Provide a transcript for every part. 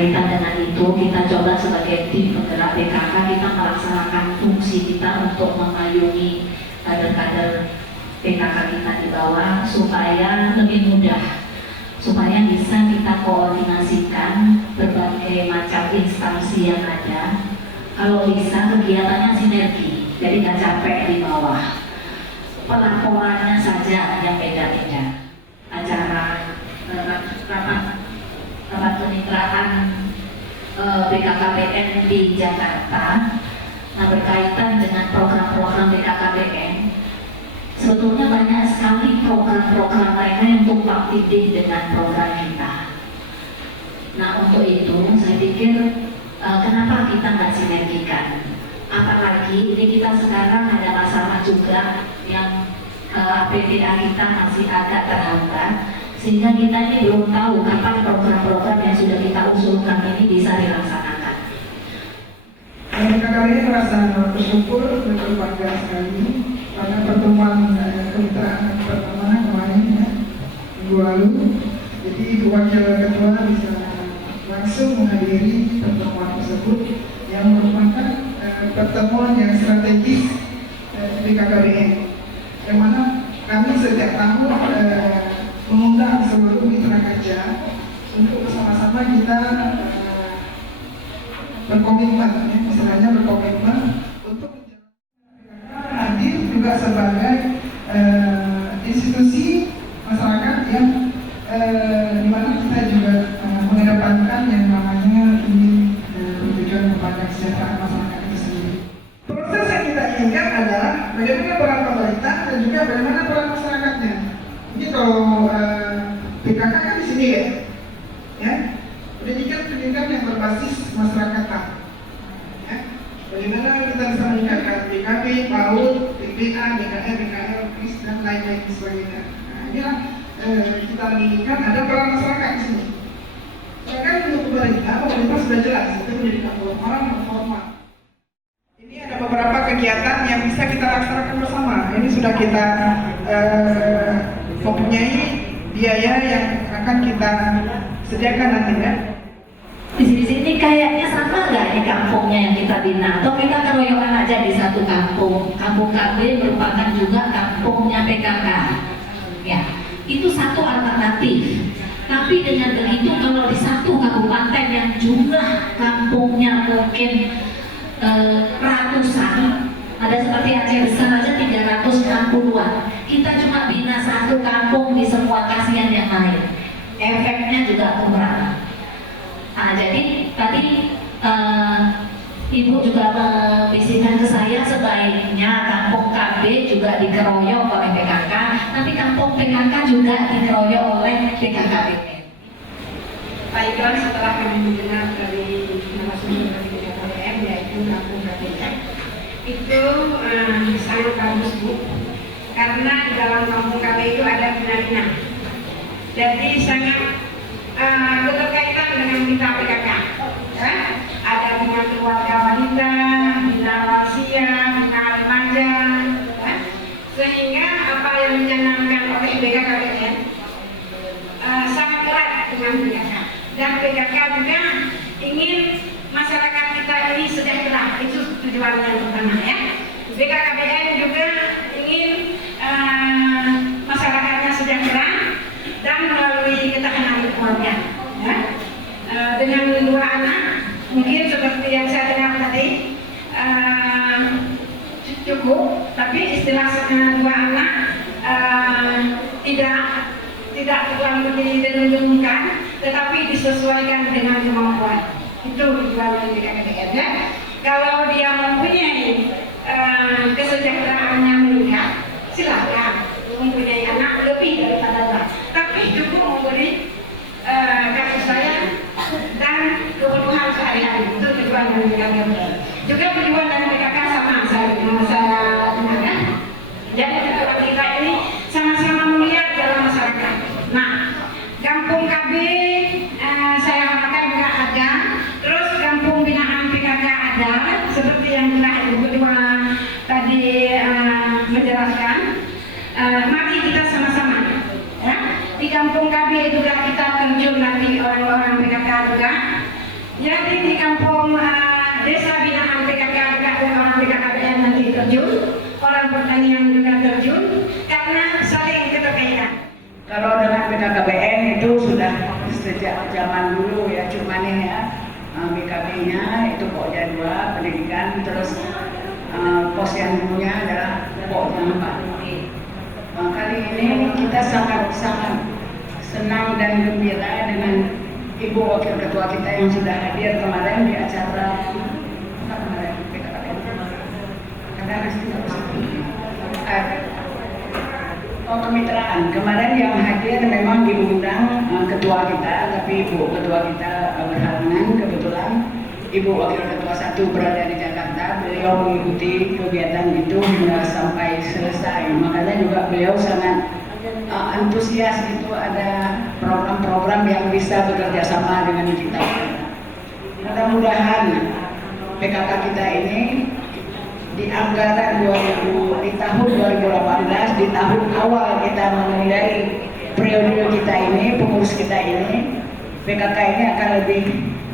berkaitan dengan itu, kita coba sebagai tim penggerak PKK kita melaksanakan fungsi kita untuk mengayomi kader-kader PKK kita di bawah supaya lebih mudah, supaya bisa kita koordinasikan berbagai macam instansi yang ada. Kalau bisa kegiatannya sinergi, jadi nggak capek di bawah. Pelaporannya saja yang beda-beda. Acara rapat kemitraan BKKBN di Jakarta, nah berkaitan dengan program-program BKKBN, sebetulnya banyak sekali program-program mereka yang tumpang tindih dengan program kita. Nah untuk itu saya pikir kenapa kita nggak sinergikan? Apalagi ini kita sekarang ada masalah juga yang APBA kita masih agak terhambat, sehingga kita ini belum tahu kapan program-program yang sudah kita usulkan ini bisa dilaksanakan. Kami ini merasa bersyukur dan berbangga sekali pada pertemuan kemitraan pertama kemarin ya, minggu lalu. Jadi wakil ketua bisa langsung menghadiri pertemuan tersebut yang merupakan pertemuan yang strategis di BKKBN, yang mana kami setiap tahun mengundang seluruh mitra kerja untuk bersama-sama kita berkomitmen, ya, istilahnya berkomitmen untuk hadir juga sebagai institusi masyarakat yang di mana kita juga mengedepankan yang namanya ini bertujuan kepada kesejahteraan masyarakat itu sendiri. Proses yang kita inginkan adalah bagaimana peran pemerintah dan juga bagaimana peran masyarakatnya. Jadi kalau PKK kan di sini ya, pendidikan yang berbasis masyarakatan. Ya. Bagaimana kita bisa meningkatkan BKB, PAUD, BPA, BKR, BKL, KRIS dan lain-lain sebagainya. Nah, inilah kita menginginkan ada peran masyarakat di sini. Sedangkan untuk pemerintah sudah jelas itu pendidikan formal dan formal. Ini ada beberapa kegiatan yang bisa kita laksanakan bersama. Ini sudah kita mempunyai biaya yang akan kita sediakan nantinya. Di sini kayaknya sama nggak nih kampungnya yang kita bina? Atau kita keroyokan aja di satu kampung? Kampung KB merupakan juga kampungnya PKK. Ya, itu satu alternatif. Tapi dengan begitu kalau di satu kabupaten yang jumlah kampungnya mungkin ratusan, ada seperti Aceh Besar aja 360-an, kita cuma bina satu kampung di semua kasihan yang lain, efeknya juga kurang. Nah, jadi tadi Ibu juga membisikkan ke saya sebaiknya kampung KB juga dikeroyok oleh PKK, tapi kampung PKK juga dikeroyok oleh BKKBN. Pak Ikram, setelah kami mendengar dari narasumber dari BKKBN yaitu kampung KBN, itu sangat bagus Bu, karena di dalam kampung KB itu ada bina-bina, jadi sangat berkaitan dengan kita PKK. Ya? Ada bina keluarga wanita, bina lansia, bina remaja, ya? Sehingga apa yang dicanangkan oleh BKKBN sangat erat dengan PKK, dan PKK juga ingin masyarakat kita ini sejahtera, itu tujuannya yang pertama ya. BKKBN juga ingin masyarakatnya sejahtera dan melalui ketahanan keluarga. Ya. Dengan 2 anak, mungkin seperti yang saya dengar tadi cukup, tapi istilah 2 anak tidak terlalu didengungkan, tetapi disesuaikan dengan kemampuan. Itu tujuan dari BKKBN ya. Kalau dia mempunyai kesejahteraannya meningkat, silakan mempunyai anak lebih daripada 2, tapi cukup memberi kasih sayang dan kebutuhan sehari-hari. Itu tujuan dari BKKBN. Juga tujuan dari PKK sama saya dengar. Jadi tujuan kita ini sama-sama melihat dalam masyarakat. Nah, kampung KB saya harapkan juga ada. Terus kampung binaan PKK ada, seperti yang telah Ibu Ketua tadi menjelaskan. Mari kita sama-sama ya. Di kampung KB juga kita terjun nanti orang-orang PKK juga Jadi di kampung desa binaan PKK orang BKKBN nanti terjun, orang pertanian juga terjun karena saling keterkaitan. Kalau dengan BKKBN itu sudah sejak zaman dulu ya, cuman ini ya BKB-nya itu Pokja 2 pendidikan, terus posyandunya adalah Pokja 4. Kali ini kita sangat senang dan gembira dengan Ibu Wakil Ketua kita yang sudah hadir kemarin di acara apa kemarin BKKBN. Karena kemitraan kemarin yang hadir memang diundang ketua kita, tapi Ibu Ketua kita berhalangan. Kebetulan Ibu Wakil Ketua 1 berada di Jakarta, beliau mengikuti kegiatan itu hingga sampai selesai. Makanya juga beliau sangat antusias itu ada program-program yang bisa bekerja sama dengan kita. Mudah-mudahan PKK kita ini di anggaran di tahun 2018, di tahun awal kita memulai periode kita ini, pengurus kita ini, PKK ini akan lebih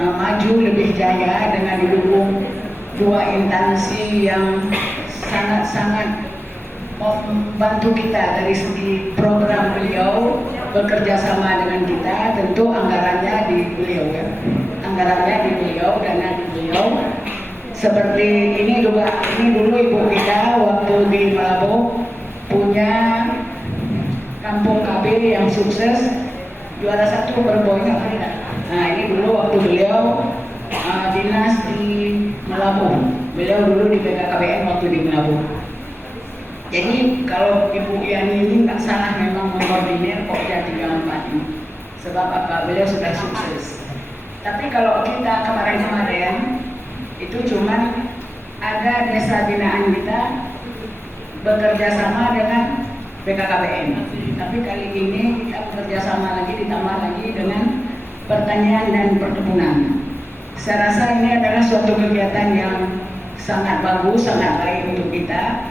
maju, lebih jaya dengan didukung dua instansi yang sangat-sangat membantu kita dari segi program beliau, bekerja sama dengan kita. Tentu anggarannya di beliau ya, anggarannya di beliau, dana di beliau. Seperti ini juga, ini dulu ibu kita waktu di Malabo punya kampung KB yang sukses, juara 1 berboyong. Nah ini dulu waktu beliau dinas di Malabo, beliau dulu di BKKBN waktu di Malabo. Jadi kalau Ibu Yani ini nggak salah memang mengkoordinir Pokja 34 ini. Sebab apa? Beliau sudah sukses. Tapi kalau kita kemarin-kemarin itu cuman ada desa binaan kita bekerja sama dengan BKKBN. Tapi kali ini kita bekerja sama lagi, ditambah lagi dengan pertanian dan perkebunan. Saya rasa ini adalah suatu kegiatan yang sangat bagus, sangat baik untuk kita.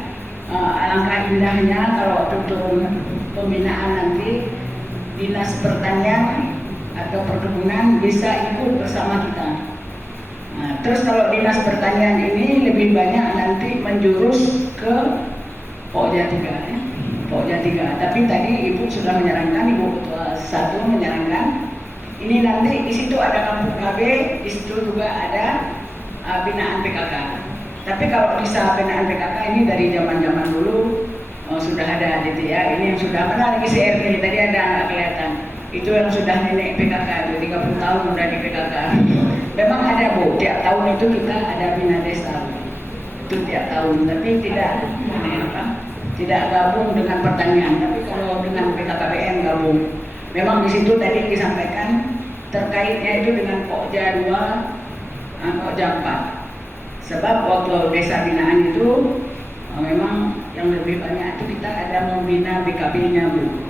Alangkah indahnya kalau turun pembinaan nanti dinas pertanian atau perkebunan bisa ikut bersama kita. Nah, terus kalau dinas pertanian ini lebih banyak nanti menjurus ke Pokja 3 ya. Pokja 3. Tapi tadi Ibu sudah menyarankan, Ibu Ketua 1 menyarankan ini nanti di situ ada kampung KB, di situ juga ada binaan PKK. Tapi kalau bisa binaan PKK ini dari zaman-zaman dulu sudah ada gitu ya. Ini yang sudah mana lagi CRT tadi ada nggak kelihatan. Itu yang sudah nenek PKK itu 30 tahun udah di PKK. Memang ada Bu, tiap tahun itu kita ada bina desa. Itu tiap tahun, tapi tidak gabung dengan pertanian. Tapi kalau dengan BKKBN gabung. Memang di situ tadi disampaikan terkaitnya itu dengan Pokja 2, Pokja 4. Sebab waktu desa binaan itu memang yang lebih banyak itu kita ada membina BKB-nya Bu,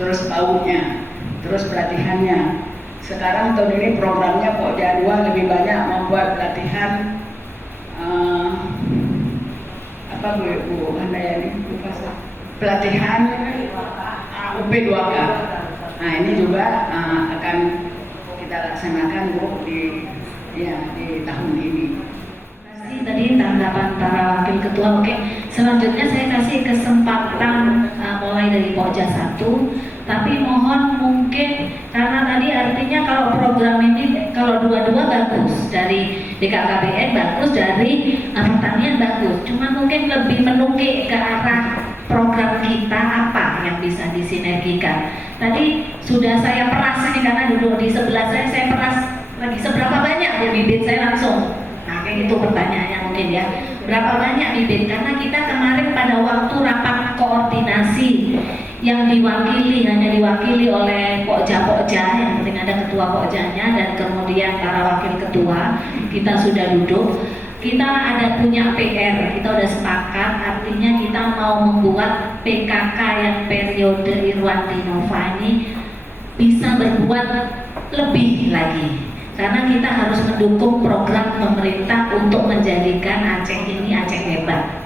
terus PAUD-nya, terus pelatihannya. Sekarang tahun ini programnya Pokja 2 lebih banyak membuat pelatihan apa Bu Handayani, pelatihan UP2K. Nah ini juga akan kita laksanakan Bu di tahun ini. Tadi tanggapan para wakil ketua. Oke, selanjutnya saya kasih kesempatan mulai dari Pokja 1, tapi mohon mungkin karena tadi artinya kalau program ini kalau dua-dua bagus, dari BKKBN bagus, dari pertanian bagus, cuma mungkin lebih menukik ke arah program kita apa yang bisa disinergikan. Tadi sudah saya peras ini karena duduk di sebelah saya peras lagi seberapa banyak ya bibit saya langsung. Nah, kayak itu pertanyaannya mungkin ya. Berapa banyak bibit? Karena kita kemarin pada waktu rapat koordinasi yang hanya diwakili oleh Pokja, yang penting ada ketua Pokjanya dan kemudian para wakil ketua, kita sudah duduk. Kita ada punya PR, kita udah sepakat, artinya kita mau membuat PKK yang periode Irwandi Nova ini bisa berbuat lebih lagi. Karena kita harus mendukung program pemerintah untuk menjadikan Aceh ini Aceh hebat.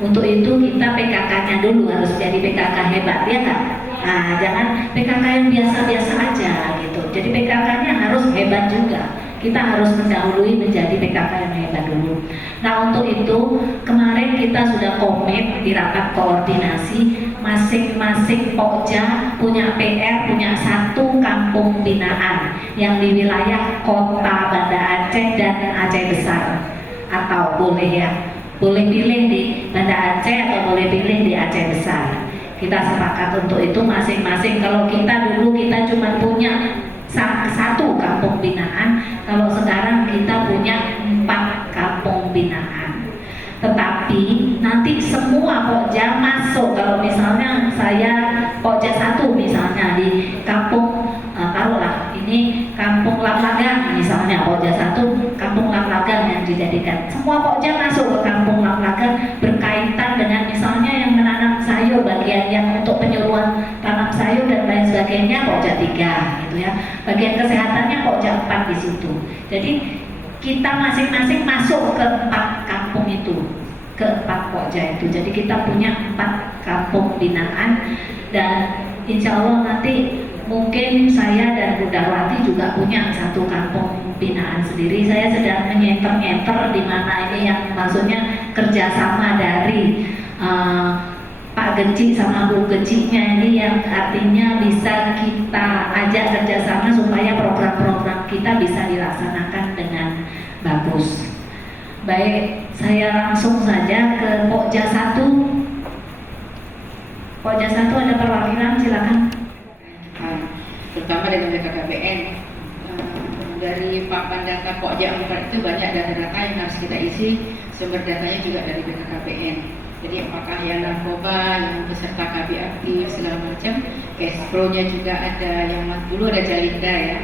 Untuk itu kita PKK-nya dulu harus jadi PKK hebat, ya kan? Nah, jangan PKK yang biasa-biasa aja gitu. Jadi PKK-nya harus hebat juga. kita harus mendahului menjadi PKK yang hebat dulu. Nah untuk itu kemarin kita sudah komit di rapat koordinasi, masing-masing Pokja punya PR, punya satu kampung binaan yang di wilayah kota Banda Aceh dan Aceh Besar, atau boleh ya, boleh pilih di Banda Aceh atau boleh pilih di Aceh Besar. Kita sepakat untuk itu masing-masing. Kalau kita dulu kita cuma punya satu kampung binaan, kalau sekarang kita punya 4 kampung binaan. Tetapi nanti semua Pokja masuk. Kalau misalnya saya Pokja 1 misalnya di kampung taruhlah ini kampung Laplagan misalnya, Pokja 1 kampung Laplagan yang dijadikan, semua Pokja masuk ke kampung Laplagan berkaitan dengan misalnya yang menanam sayur, bagian yang untuk penyuluhan tanam sayur dan lain sebagainya Pokja 3 gitu ya, bagian kesehatannya Pokja 4 di situ. Jadi kita masing-masing masuk ke 4 kampung itu, ke 4 Pokja itu. Jadi kita punya 4 kampung binaan, dan insya Allah nanti mungkin saya dan Bu Darwati juga punya satu kampung binaan sendiri. Saya sedang menyenter-nyenter di mana ini yang maksudnya kerjasama dari Pak Genci sama Bu Gencinya ini, yang artinya bisa kita ajak kerjasama supaya program-program kita bisa dilaksanakan dengan bagus. Baik, saya langsung saja ke Pokja 1. Pokja 1 ada perwakilan, silakan. Terutama dengan BKKBN. Dari papan data Pokja 4 itu banyak data-data yang harus kita isi, sumber datanya juga dari BKKBN. Jadi apakah yang narkoba, yang peserta KB aktif segala macam, cash flow-nya juga ada, yang dulu ada Jalinda ya.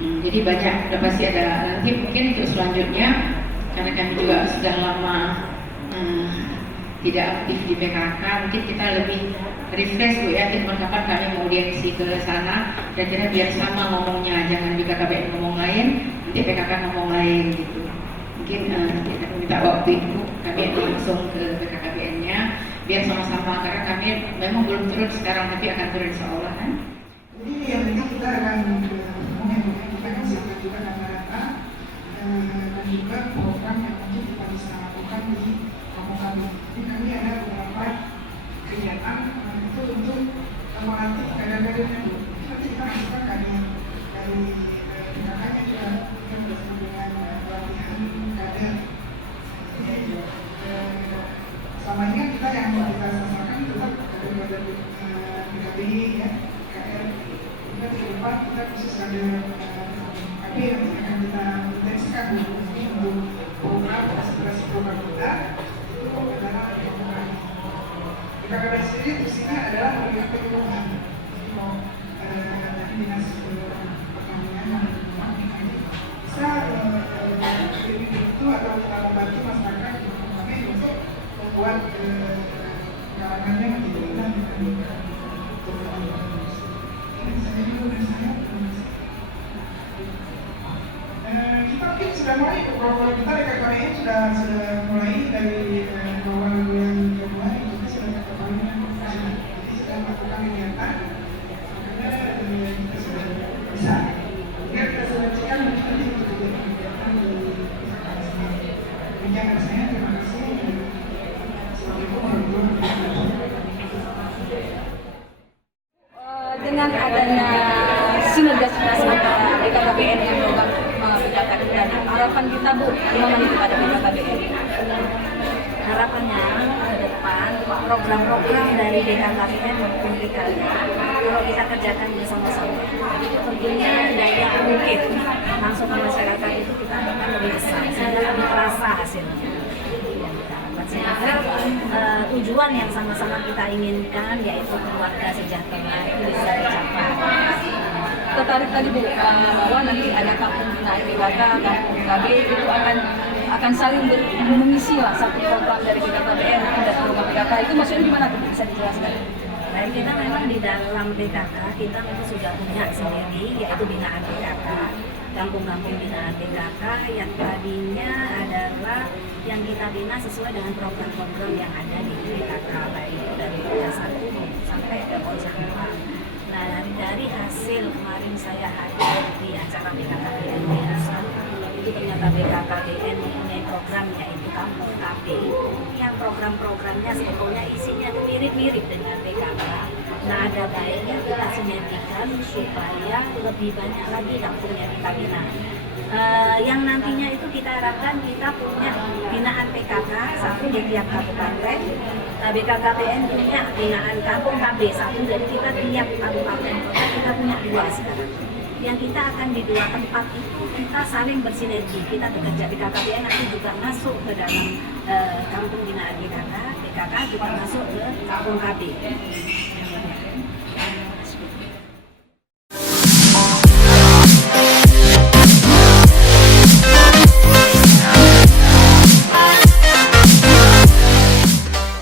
Jadi banyak, udah pasti ada. Nanti mungkin untuk selanjutnya, karena kami juga sudah lama tidak aktif di PKK, mungkin kita lebih refresh Bu ya, kapan kami mau diisi ke sana, dan kita biar sama ngomongnya, jangan BKKBN ngomong lain, nanti PKK ngomong lain gitu. Mungkin kita minta waktu itu kami langsung ke BKKBN-nya, biar sama-sama, karena kami memang belum turun sekarang, tapi akan turun insya Allah kan. Jadi yang penting kita akan kita akan siapkan juga data-data dan juga program yang mungkin kita bisa lakukan di kampung kami. Jadi kami ada beberapa kegiatan itu untuk melatih kader-kadernya dulu. Nanti kita masukkan dari kakaknya juga yang bersama dengan pelatihan kader. Jadi selama ini kan kita yang kita sasarkan tetap kader-kader PKBI ya, KR. Kita ke depan kita khusus kader KB yang akan kita intensifkan untuk program aspirasi program kita itu adalah penyuluhan. BKKBN sendiri fungsinya adalah memberikan penyuluhan. Dari dinas pertanian bisa itu atau kita membantu masyarakat kami untuk membuat jalanannya menjadi mudah. Kita mungkin sudah mulai program kita dekat KBN sudah mulai dari awal bulan Januari kita sudah jadi sudah melakukan kegiatan, makanya kita sudah bisa. Kemudian kita selesaikan nanti untuk kegiatan di meja dari saya. Terima kasih. Assalamualaikum warahmatullahi wabarakatuh. Dengan adanya sinergitas antara BKKBN dan program BKKBN, harapan kita Bu, gimana nih kepada BKKBN? Harapannya ke depan program-program dari BKKBN maupun BKK kalau kita kerjakan bersama-sama, tentunya daya mungkin langsung ke masyarakat itu kita akan lebih besar sehingga lebih terasa hasilnya. Sehingga tujuan yang sama-sama kita inginkan, yaitu keluarga sejahtera, itu bisa dicapai. Tertarik tadi Bu, bahwa nanti ada kampung binaan BKK, kampung KB itu akan saling mengisi lah satu program dari BKKBN dan program BKK. Itu maksudnya gimana tuh, bisa dijelaskan? Baik, kita memang di dalam BKK kita memang sudah punya sendiri, yaitu binaan BKK, kampung-kampung binaan BKK yang tadinya adalah yang kita bina sesuai dengan program-program yang ada di BKK, baik itu dari Pokja 1 sampai ke Pokja 4. Nah, dari hasil kemarin saya hadir di acara BKKBN Desa, BKKBN mempunyai program yaitu Kampung KB yang program-programnya sebetulnya isinya itu mirip-mirip dengan PKK. Nah, ada baiknya kita sinergikan supaya lebih banyak lagi kampungnya kita bina. Yang nantinya itu kita harapkan kita punya binaan PKK satu di tiap kabupaten, BKKBN punya binaan Kampung KB satu, jadi kita tiap kabupaten kota kita punya 2 sekarang. Yang kita akan di 2 tempat itu kita saling bersinergi, kita bekerja BKKBN nanti juga masuk ke dalam kampung binaan PKK juga masuk ke Kampung KB.